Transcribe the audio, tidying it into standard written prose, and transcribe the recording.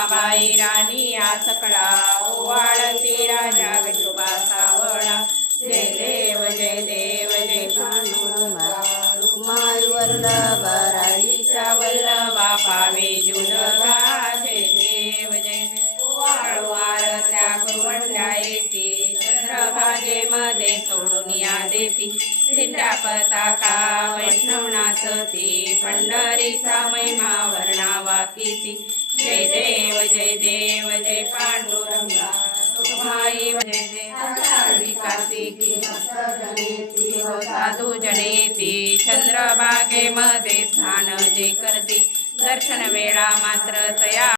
रमाबाई राणी या सकळा ओवाळती राजा विठोबा सावळा जय देव जय देव जय पांडुरंगा रुक्माई वल्लभ राईच्या वल्लभा पावे जुलगा जय देव जय वारंवार त्या कुरवंड्या येती चंद्रभागेमध्ये सोडून या देती झेंडा पताका वैष्णव नाचती पंढरीचा महिमा वर्णावा किती जय देव जय पांडुरंगा रुक्माई जय जय आषाढी कार्तिकी जनेती हो साधू जनेती चंद्रभागेमध्ये स्नान जे करती दर्शन वेळा मात्र तया